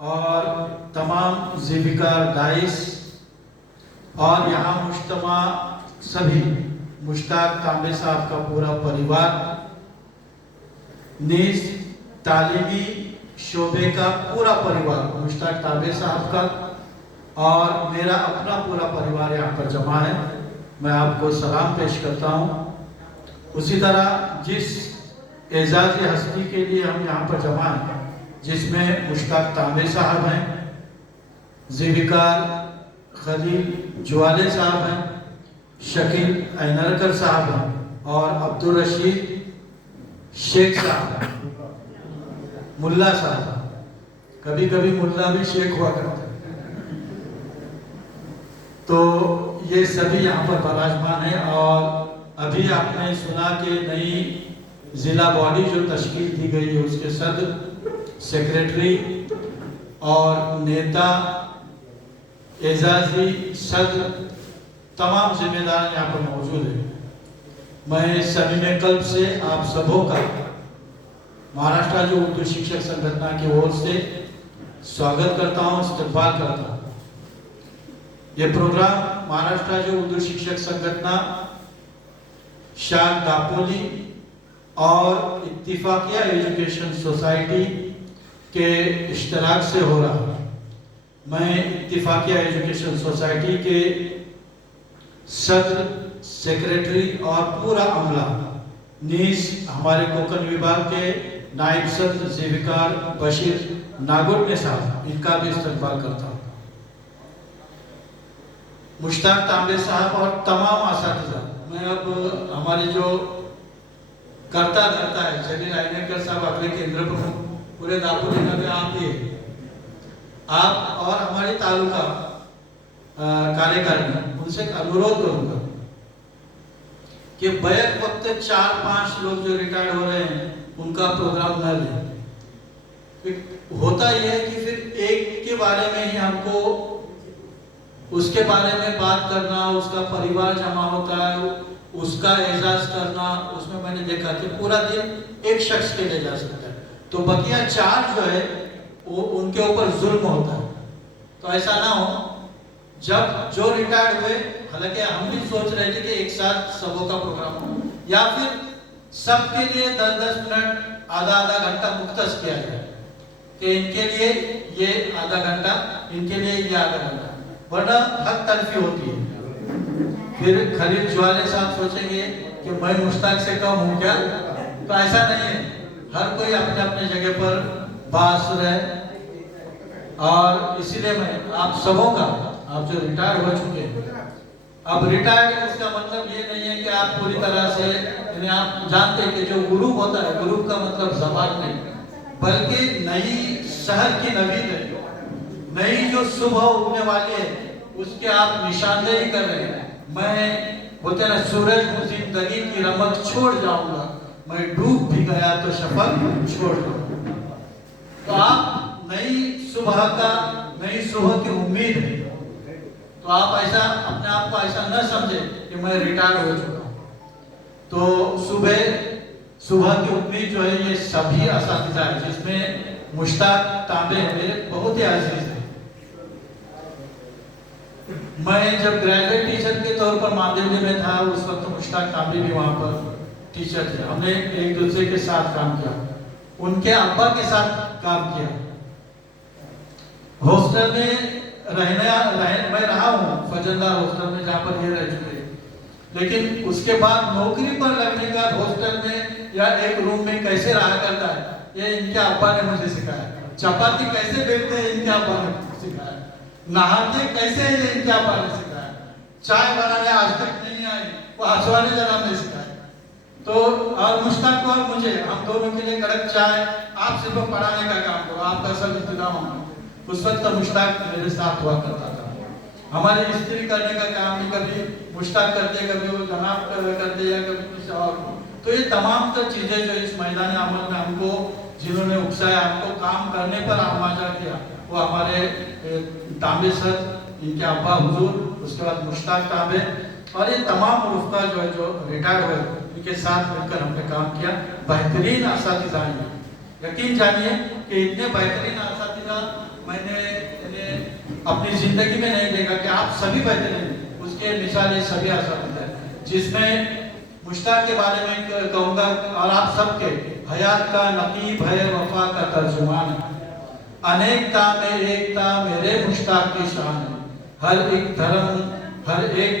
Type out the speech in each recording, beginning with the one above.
और तमाम जीविकार दाइस और यहाँ मुश्तमा सभी मुश्ताक तांबे साहब का पूरा परिवार, नीज तालीमी शोबे का पूरा परिवार मुश्ताक तांबे साहब का और मेरा अपना पूरा परिवार यहाँ पर जमा है। मैं आपको सलाम पेश करता हूँ। उसी तरह जिस एजाज़ी हस्ती के लिए हम यहाँ पर जमा हैं, जिसमें मुश्ताक तांबे साहब हैं, जीविकार खलील जुवाले साहब हैं, शकील ऐनरकर साहब हैं और अब्दुल रशीद शेख साहब हैं, मुल्ला साहब, कभी कभी मुल्ला भी शेख हुआ करते हैं। तो ये सभी यहाँ पर विराजमान हैं। और अभी आपने सुना कि नई ज़िला बॉडी जो तश्कील दी गई है उसके सदर, सेक्रेटरी और नेता, एजाजी सदर, तमाम जिम्मेदार यहाँ पर मौजूद हैं। मैं समीम कल्ब से आप सबों का महाराष्ट्र राज्य उर्दू शिक्षक संगठन की ओर से स्वागत करता हूँ, इस्तकबाल करता हूँ। ये प्रोग्राम महाराष्ट्र राज्य उर्दू शिक्षक संगठन शाख दापोली और इत्तिफाकिया एजुकेशन सोसाइटी के इश्तराक से हो रहा है। मैं इत्तिफाकिया एजुकेशन सोसाइटी के सदर, सेक्रेटरी और पूरा अमला, नीज हमारे कोकण विभाग के नायब सदर जीविकार बशीर नागोडने साहब, इनका भी इस्तकबाल करता हूँ। मुश्ताक तांबे साहब और तमाम असातिज़ा, मैं अब हमारे जो करता धरता है शकील ऐनरकर साहब, अपने केंद्र प्रमुख पूरे दापोली में आप ही, आप और हमारी तालुका कार्यकारिणी, उनसे अनुरोध करूंगा कि बैक वक्त 4-5 लोग जो रिटायर्ड हो रहे हैं उनका प्रोग्राम न लें। होता यह है कि फिर एक के बारे में ही हमको उसके बारे में बात करना, उसका परिवार जमा होता है, उसका एजाज करना, उसमें मैंने देखा कि पूरा दिन एक शख्स के लिए जा सकता है, तो बकिया 4 जो है वो उनके ऊपर जुल्म होता है। तो ऐसा ना हो, जब जो रिटायर्ड हुए, हालांकि हम भी सोच रहे थे कि एक साथ सबों का प्रोग्राम हो या फिर सबके लिए 10-10 मिनट, आधा घंटा मुख्तस किया जाए कि इनके लिए ये आधा घंटा, इनके लिए ये आधा घंटा, वरना हक तलफी होती है। फिर खलील जुवाले साहब सोचेंगे कि मैं मुश्ताक से कम हूँ क्या? तो ऐसा नहीं है, हर कोई अपने अपने जगह पर बासुर है। और इसीलिए मैं आप सबों का, आप जो रिटायर हो चुके हैं, अब रिटायर्ड उसका मतलब ये नहीं है कि आप पूरी तरह से, यानी आप जानते हैं कि जो गुरूब होता है, गुरूब का मतलब जबान नहीं, बल्कि नई शहर की नवीद है, नई जो सुबह उगने वाली है उसके आप निशानदेही कर रहे हैं। मैं बोलते ना, सूरज हूँ जिंदगी की रमक छोड़ जाऊंगा, मैं डूब भी गया तो शफक छोड़ जाऊंगा। तो आप नई सुबह का, नई सुबह की उम्मीद है, तो आप ऐसा अपने आप को ऐसा न समझे कि मैं रिटायर हो चुका हूँ। तो सुबह की उम्मीद जो है ये सभी असातिज़ा है, जिसमें मुश्ताक तांबे मेरे बहुत ही अजीज है। मैं जब ग्रेजुएट टीचर के तौर पर माध्यमिक में था, उस वक्त मुश्ताक तांबे भी वहाँ पर टीचर थे। हमने एक दूसरे के साथ काम किया, उनके अब्बा के साथ काम किया। हॉस्टल में मैं रहा हूँ, फजलदार हॉस्टल में, जहाँ पर ये रह चुके हैं, लेकिन उसके बाद नौकरी पर लगने का हॉस्टल में या एक रूम में कैसे रहा करता है, ये इनके अब्बा ने मुझे सिखाया। चपाती कैसे बेचते हैं, इनके अब्बा ने सिखाया। नहाते कैसे हैं, ये इनके अब्बा ने सिखाया। चाय बनाने आज तक नहीं आई, वो हंसवाने जरा ने सिखाया। तो और मुश्ताक और मुझे, हम दोनों के लिए कड़क चाय, आप सिर्फ पढ़ाने का काम करो, आपका सब इंतजाम होगा। उस वक्त तो मुश्ताक मेरे साथ हुआ करता था। हमारे इस्त्री करने का काम भी कभी मुश्ताक करते, कभी वो जनाब करते, या कभी कुछ और। तो ये तमाम तो चीजें जो इस मैदान अमल में हमको, जिन्होंने उकसाया, हमको काम करने पर आमाजा किया, वो हमारे तांबे सर, इनके अब्बा हुजूर, उसके बाद मुश्ताक तांबे और ये तमाम रुफ़का जो है, जो रिटायर्ड हुए, उनके साथ मिलकर हमने काम किया। बेहतरीन असातिज़ा हैं। यकीन जानिए कि इतने बेहतरीन असातिज़ा मैं अपनी जिंदगी में नहीं देखा कि आप सभी बेहतरीन, उसके मिसाल ये सभी आसाद है, जिसमें मुश्ताक के बारे में कहूँगा और आप सबके हयात का नकीब है, वफा का तर्जुमान है, अनेकता में एकता मेरे मुश्ताक की शान है, हर एक धर्म हर एक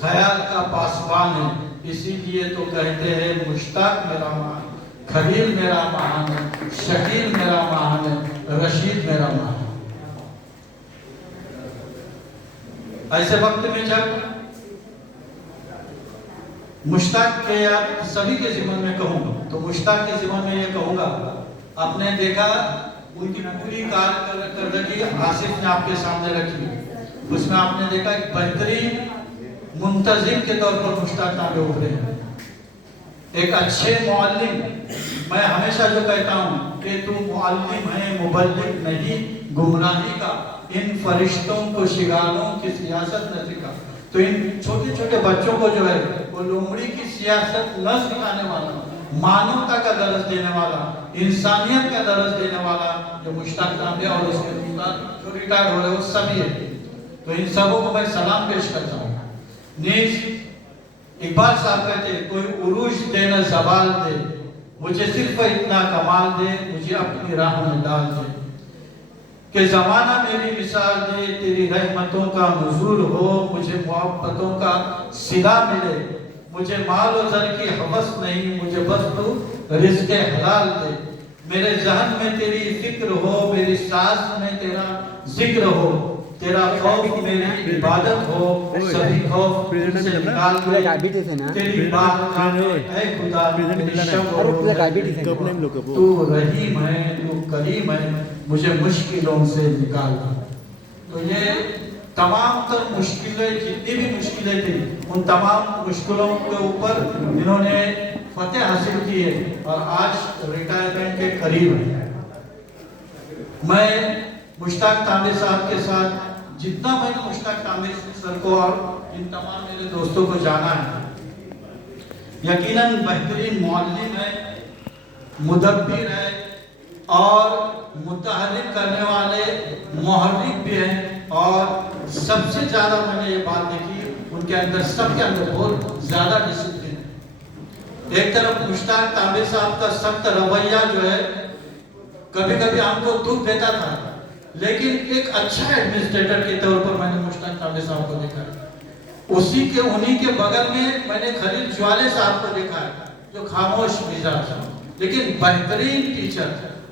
ख्याल का पासवान है, इसीलिए तो कहते हैं मुश्ताक मेरा महान, खलील मेरा महान है, शकील मेरा महान है, रशीद मेरा महान। ऐसे वक्त में जब मुश्ताक के या सभी के जीवन में कहूँगा तो मुश्ताक के जीवन में ये कहूँगा, आपने देखा उनकी पूरी कारकर्दगी आसिफ ने आपके सामने रखी, उसमें आपने देखा एक बेहतरीन मुंतजिम के तौर पर मुश्ताक तांबे उभरे हैं, एक अच्छे मुअल्लिम। मैं हमेशा जो कहता हूँ कि तू मुअल्लिम है, मुबल्लिग नहीं गुमराही का, इन फरिश्तों को शिगारों की सियासत न सिखा। तो इन छोटे छोटे बच्चों को जो है वो लोमड़ी की सियासत न सिखाने वाला, मानवता का दर्ज देने वाला, इंसानियत का दर्ज देने वाला जो मुश्ताक तांबे और उसके जो रिटायर्ड हो रहे वो सभी है। तो इन सबों को मैं सलाम पेश करता हूँ। नीज इकबाल साहब कहते कोई उरूज दे न ज़वाल दे, मुझे सिर्फ इतना कमाल दे, मुझे अपनी राह में डाल दे, कि ज़माना मेरी मिसाल दे, तेरी रहमतों का नुज़ूल हो, मुझे मोहब्बतों का सिला मिले, मुझे माल और ज़र की हवस नहीं, मुझे बस तू रिज़्क़े हलाल दे, मेरे ज़हन में तेरी फिक्र हो, मेरी सांस में तेरा जिक्र हो, तेरा खौफ मेरी इबादत हो, सभी खौफ से निकाल दे, तेरी बात ऐ खुदा मेरी शब हो, तू रहीम है, तू करीम है, मुझे मुश्किलों से निकाल दे। तो ये तमाम तर मुश्किलें, जितनी भी मुश्किलें थी, उन तमाम मुश्किलों के ऊपर इन्होंने फतेह हासिल की है और आज रिटायरमेंट के करीब है। मैं मुश्ताक तांबे साहब के साथ जितना मैंने मुश्ताक तांबे सर को और इन तमाम मेरे दोस्तों को जाना है, यकीनन बेहतरीन मुअल्लिम है, मुदब्बिर है और मुतहर्रिक करने वाले मुहर्रिक भी हैं, और सबसे ज्यादा मैंने ये बात देखी उनके अंदर, सबके अंदर बहुत ज्यादा डिसिप्लिन है। एक तरफ मुश्ताक तांबे साहब का सख्त रवैया जो है कभी कभी हमको दुख देता था, लेकिन एक अच्छा एडमिनिस्ट्रेटर के तौर पर मैंने मुश्ताक तांबे साहब को देखा है। उन्हीं के बगल में मैंने खलील ज्वाले साहब को देखा है, जो खामोश मिजाज था लेकिन बेहतरीन टीचर,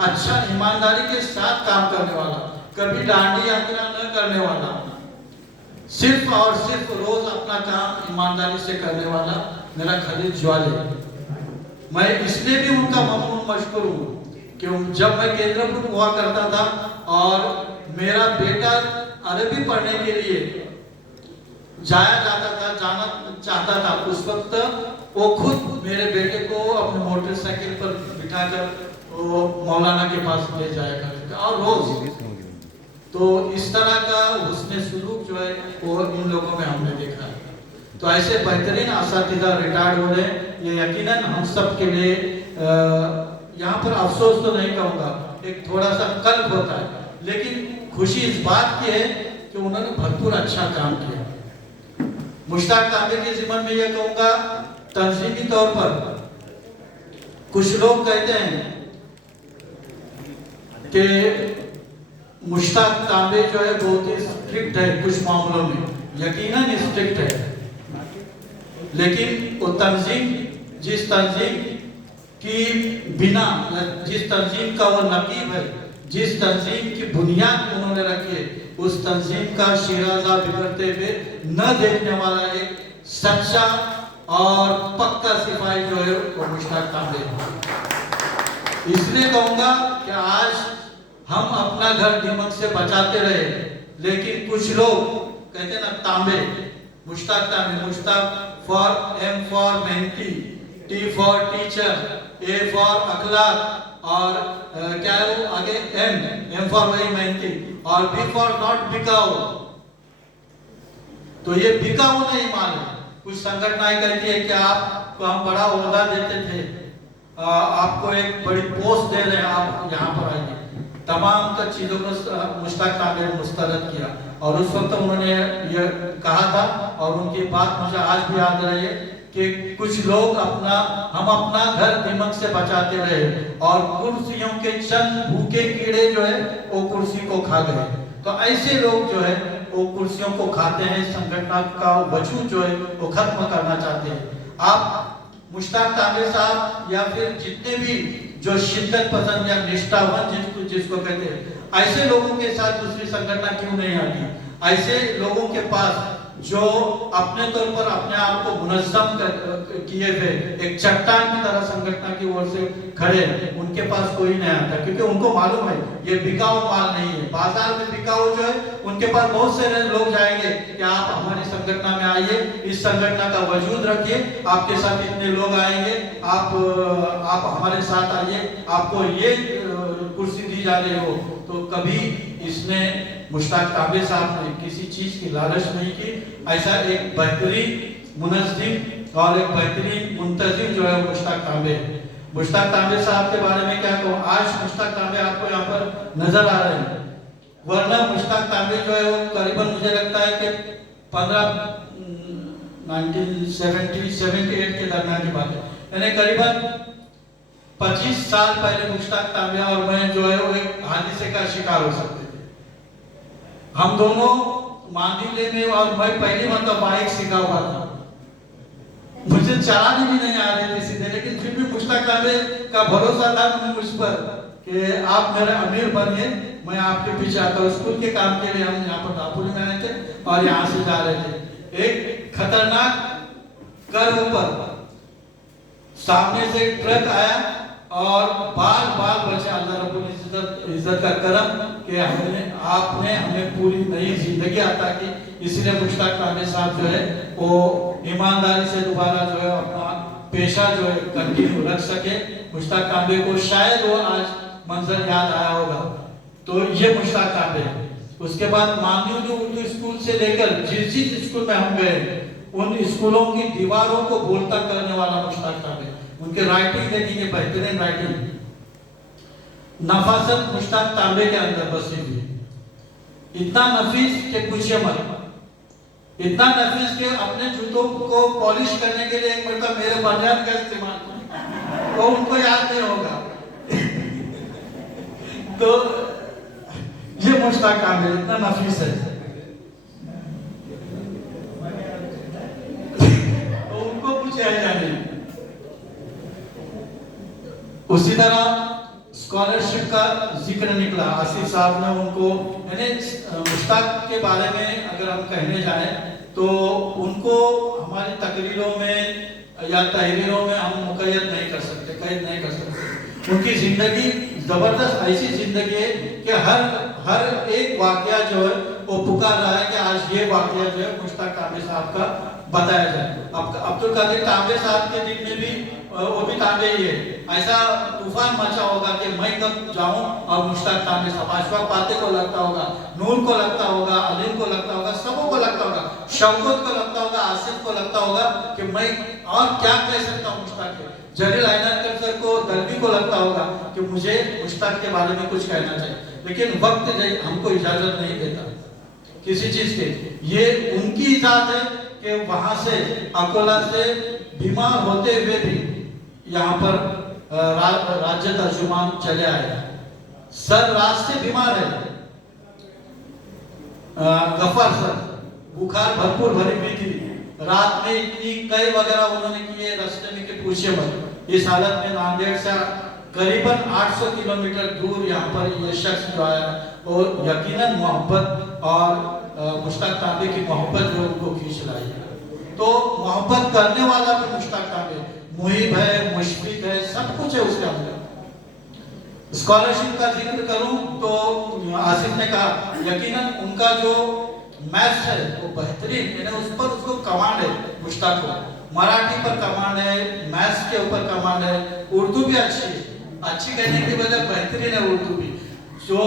अच्छा ईमानदारी के साथ काम करने वाला, कभी डांडी यात्रा न करने वाला, सिर्फ और सिर्फ रोज अपना काम ईमानदारी से करने वाला मेरा खलील ज्वाले। मैं इसलिए भी उनका ममनून मशकूर हूँ कि जब मैं केंद्र प्रमुख हुआ करता था और मेरा बेटा अरबी पढ़ने के लिए जाना चाहता था, उस वक्त वो खुद मेरे बेटे को अपने मोटरसाइकिल पर बिठाकर वो मौलाना के पास ले जाया करते थे और रोज। तो इस तरह का हुस्न सुलूक जो है वो इन लोगों में हमने देखा है। तो ऐसे बेहतरीन असातिज़ा रिटायर्ड हो रहे हैं, ये यकीनन हम सब के लिए यहाँ पर अफसोस तो नहीं कहूँगा, एक थोड़ा सा कल्प होता है, लेकिन खुशी इस बात की है कि उन्होंने भरपूर अच्छा काम किया। मुश्ताक तांबे के ज़िम्मन में यह कहूँगा, तंजीमी तौर पर कुछ लोग कहते हैं कि मुश्ताक तांबे जो है बहुत ही स्ट्रिक्ट है कुछ मामलों में, यकीनन स्ट्रिक्ट है, लेकिन वो तंजीम, जिस तंजीम की बिना, जिस तंजीम का वो नकीब है, जिस तंजीम की बुनियाद उन्होंने रखी है, उस तंजीम का शिराजा बिगड़ते हुए न देखने वाला एक सच्चा और पक्का सिपाही जो है वो मुश्ताक तांबे है। इसलिए कहूँगा कि आज हम अपना घर दीमक से बचाते रहे, लेकिन कुछ लोग कहते ना तांबे, मुश्ताक तांबे, मुश्ताक फॉर एम फॉर मेहनती, T for teacher, A for अखलाक, और क्या है वो आगे एम फॉर वही मेहनती, और बी फॉर नॉट बिकाऊ। तो ये बिकाऊ नहीं मालूम, कुछ संगठनाएं कहती है कि आपको हम बड़ा ओहदा देते थे, आपको एक बड़ी पोस्ट दे रहे हैं, आप यहाँ पर आइए, तमाम तक चीज़ों को मुश्ताक तांबे ने मुस्तरद किया। और उस वक्त उन्होंने ये कहा था और उनकी बात मुझे आज भी याद रही है कि कुछ लोग हम अपना घर दीमक से बचाते रहे और कुर्सियों के चंद भूखे कीड़े जो है वो कुर्सी को खा गए। तो ऐसे लोग जो है वो कुर्सियों को खाते हैं, संगठन का वजूद जो है वो खत्म करना चाहते हैं। आप मुश्ताक तांबे साहब या फिर जितने भी जो शिद्दत पसंद या निष्ठावान जिसको कहते हैं, ऐसे लोगों के साथ दूसरी संगठन क्यों नहीं आती? ऐसे लोगों के पास जो अपने तौर पर अपने आप को मुनज़्ज़म किए हुए एक चट्टान की तरह संगठन की ओर से खड़े, उनके पास कोई नहीं आता, क्योंकि उनको मालूम है ये बिकाऊ माल नहीं है। बाजार में बिकाऊ जो है उनके पास बहुत से लोग जाएंगे कि आप हमारी संगठन में आइए, इस संगठन का वजूद रखिए, आपके साथ इतने लोग आएंगे, आप हमारे साथ आइए, आपको ये कुर्सी दी जा रही हो। तो कभी इसने मुश्ताक तांबे साहब ने किसी चीज की लालच नहीं की। ऐसा एक बेहतरीन मुनज़्ज़िम और एक बेहतरीन मुंतज़िम जो है मुश्ताक तांबे। मुश्ताक तांबे साहब के बारे में क्या कहूँ, आज मुश्ताक तांबे आपको यहाँ पर नजर आ रहे हैं, वरना मुश्ताक तांबे जो है वो करीबन मुझे लगता है कि 1978 के दरमियान की बात है, यानी करीबन 25 साल पहले मुश्ताक तांबे और मैं जो है वो एक हादसे का शिकार हो सकते थे। हम दोनों मांदीवले में, और मैं पहली मतलब बाइक सीखा हुआ था, मुझे चलानी भी नहीं आ रही थी सीधे, लेकिन फिर भी मुश्ताक तांबे का भरोसा था मुझ पर कि आप मेरे अमीर बनिए, मैं आपके पीछे आता हूँ। स्कूल के काम के लिए हम यहाँ पर दापुरी में आए थे और यहाँ से जा रहे थे। एक खतरनाक कर्व पर सामने से ट्रक आया और बाल बाल बचे। अल्लाह रब्बुल इज्जत का करम कि आपने हमें पूरी नई जिंदगी अता की, इसलिए मुश्ताक तांबे साहब जो है वो ईमानदारी से दोबारा जो है अपना पेशा जो है कंटिन्यू रख सके। मुश्ताक तांबे को शायद वो आज मंजर याद आया होगा। तो ये मुश्ताक तांबे। उसके बाद माननीय उर्दू स्कूल से लेकर जिस स्कूल में हम गए उन स्कूलों की दीवारों को बोलता करने वाला मुश्ताक तांबे। उनके राइटिंग देखेंगे, बेहतरीन राइटिंग, नफासत मुश्ताक तांबे के अंदर बसी हुई, इतना नफीस के पूछिए मत, इतना नफीस के अपने जूतों को पॉलिश करने के लिए एक मतलब मेरे बाजार का इस्तेमाल किया, वो उनको याद नहीं होगा। तो ये मुश्ताक तांबे इतना नफीस है, तो उनको कुछ याद नहीं। उसी तरह स्कॉलरशिप का जिक्र निकला, आसिफ साहब ने उनको, यानी मुश्ताक के बारे में अगर हम कहने जाएं तो उनको हमारी तकरीरों में या तहरीरों में हम मुक़य्यद नहीं कर सकते, कैद नहीं कर सकते। उनकी जिंदगी जबरदस्त ऐसी जिंदगी है कि हर एक वाकया जो है वो पुकार रहा है कि आज ये वाकया जो है मुश्ताक तांबे साहब का बताया जाए। अब अब्दुल कादिर तांबे साहब के दिन में भी वो भी तांबे ही है। ऐसा तूफान मचा होगा कि मैं कब जाऊं और मुश्ताक तांबे साहब, अशफाक पाते को लगता होगा, नूर को लगता होगा, अलीम को लगता होगा, सबों को लगता होगा, शौकत को लगता होगा, आसिफ को लगता होगा कि मैं और क्या कह सकता हूँ मुश्ताक के। जलील ऐनायत सर को, दलवी को लगता होगा कि मुझे मुश्ताक के बारे में कुछ कहना चाहिए, लेकिन वक्त हमको इजाजत नहीं देता किसी चीज के। ये उनकी इजाजत है कि वहां से अकोला से बीमार होते हुए भी यहाँ पर राज्य तर्जुमान चले आए। सर रात से बीमार है, गफर सर, बुखार भरपूर भरी हुई थी, रात में इतनी कई वगैरह उन्होंने किए, रास्ते में के पूछे मत। इस हालत में नांदेड़ से करीबन 800 किलोमीटर दूर यहाँ पर ये शख्स जो आया, और यकीनन मोहब्बत और मुश्ताक तांबे की मोहब्बत जो उनको खींच लाई। तो मोहब्बत करने वाला भी मुश्ताक तांबे, मुहिब है, मुशफिक है, सब कुछ है उसके अंदर। स्कॉलरशिप का जिक्र करूं तो आसिफ ने कहा यकीनन उनका जो मैथ्स है वो बेहतरीन, यानी उस पर उसको कमांड है मुश्ताक को। मराठी पर कमांड है, मैथ्स के ऊपर कमांड है, उर्दू भी अच्छी है, अच्छी कहने की वजह बेहतरीन है उर्दू भी। जो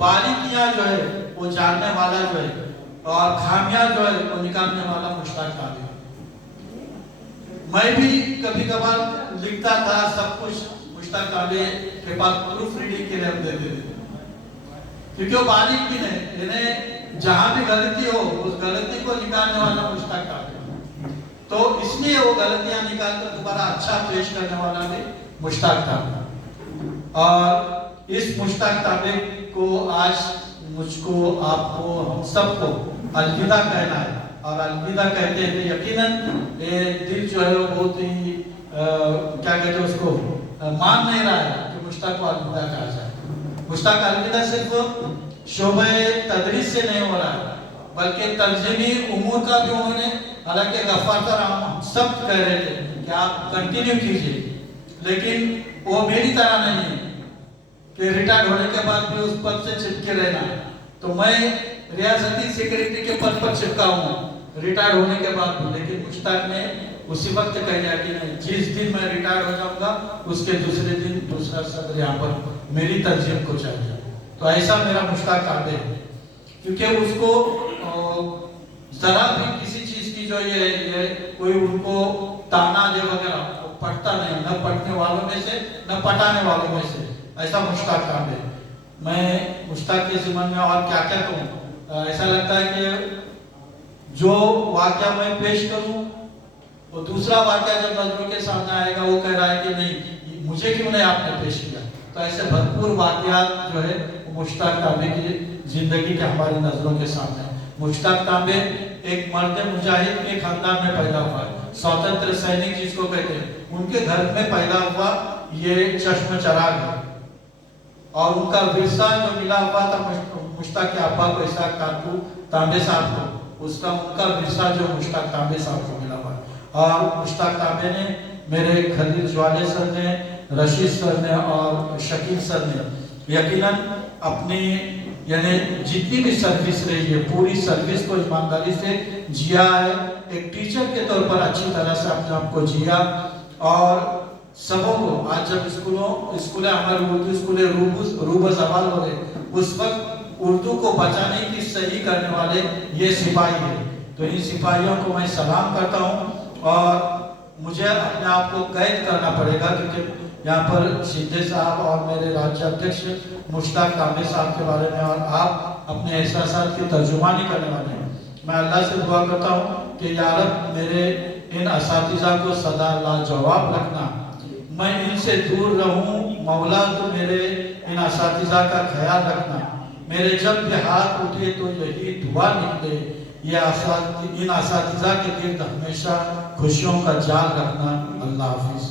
बारीकियां जो है वो जानने वाला जो है, और खामियां जो है वो निकालने वाला मुश्ताक तांबे। मैं भी कभी कभार लिखता था सब कुछ मुश्ताक तांबे के पास प्रूफ रीडिंग के लिए हम देते थे। क्योंकि वो बारीक भी नहीं, इन्हें जहां भी गलती हो उस गलती को निकालने वाला मुश्ताक काबे, तो इसलिए वो गलतियां निकाल कर दोबारा अच्छा पेश करने वाला भी मुश्ताक काबे। और इस मुश्ताक काबे को आज मुझको, आपको, हम सबको अलविदा कहना है। और अलविदा कहते हैं यकीनन ये दिल जो है वो बहुत ही क्या कहते हैं उसको मान नहीं रहा है कि मुश्ताक को अलविदा कहा जाए। मुश्ताक अलविदा सिर्फ शोबे तदरीस से नहीं हो रहा है, बल्कि तर्जमी उमूर का भी उन्होंने, हालांकि गफ्फार सर हम सब कह रहे थे कि आप कंटिन्यू कीजिए, लेकिन वो मेरी तरह नहीं है कि रिटायर्ड होने के बाद भी उस पद से चिपके रहना। तो मैं रियासती सेक्रेटरी के पद पर चिपका हूँ रिटायर्ड होने के बाद भी, लेकिन मुश्ताक ने उसी वक्त कह दिया कि नहीं, जिस दिन मैं रिटायर्ड हो जाऊंगा उसके दूसरे दिन दूसरा सदर यहाँ पर मेरी तरजीह को चाहिए। तो ऐसा मेरा मुश्ताक काबे है, क्योंकि उसको जरा भी किसी चीज की जो ये कोई उनको ताना दे वगैरह पढ़ता नहीं, न पढ़ने वालों में से न पटाने वालों में से, ऐसा मुश्ताक काबे। मैं मुश्ताक के ज़िम्मन में और क्या क्या कहूँ, ऐसा लगता है कि जो वाकया मैं पेश करूं वो दूसरा वाकया जब नजरों के सामने आएगा वो कह रहा है कि नहीं मुझे क्यों नहीं आपने पेश किया। तो ऐसे भरपूर वाकयात जो है मुश्ताक काबे की जिंदगी के हमारी नजरों के सामने है। मुश्ताक काबे एक मर्द मुजाहिद के खानदान में पैदा हुआ, स्वतंत्र सैनिक जिसको कहते हैं, उनके घर में पैदा हुआ ये चश्म चराग है। और उनका विरसा जो मिला हुआ था मुश्ताक के अब्बा को, इसहाक काकू तांबे साहब को, उसका उनका विरसा जो मुश्ताक तांबे साहब को मिला हुआ। और मुश्ताक तांबे ने, मेरे खलील ज्वाले सर ने, रशीद सर ने और शकील सर ने यकीनन अपनी यानी जितनी भी सर्विस रही है पूरी सर्विस को ईमानदारी से जिया है। एक टीचर के तौर पर अच्छी तरह से अपने आप को जिया। और सबों को आज जब स्कूलें हमारे उर्दू स्कूलें रूब सवाल हो रहे, उस वक्त उर्दू को बचाने की सही करने वाले ये सिपाही है। तो इन सिपाहियों को मैं सलाम करता हूँ। और मुझे अपने आप को कैद करना पड़ेगा क्योंकि यहाँ पर शिंदे साहब और मेरे राज्य अध्यक्ष मुश्ताक काबे साहब के बारे में और आप अपने एहसासात की तर्जुमानी करने वाले हैं। मैं अल्लाह से दुआ करता हूँ कि या रब मेरे इन असातिज़ा को सदा लाजवाब रखना, मैं इनसे दूर रहूं मौला, तो मेरे इन असातिज़ा का ख्याल रखना, मेरे जब भी हाथ उठे तो यही दुआ निकले, इन असातिज़ा के गिर्द हमेशा खुशियों का जाल रखना। अल्लाह हाफिज़।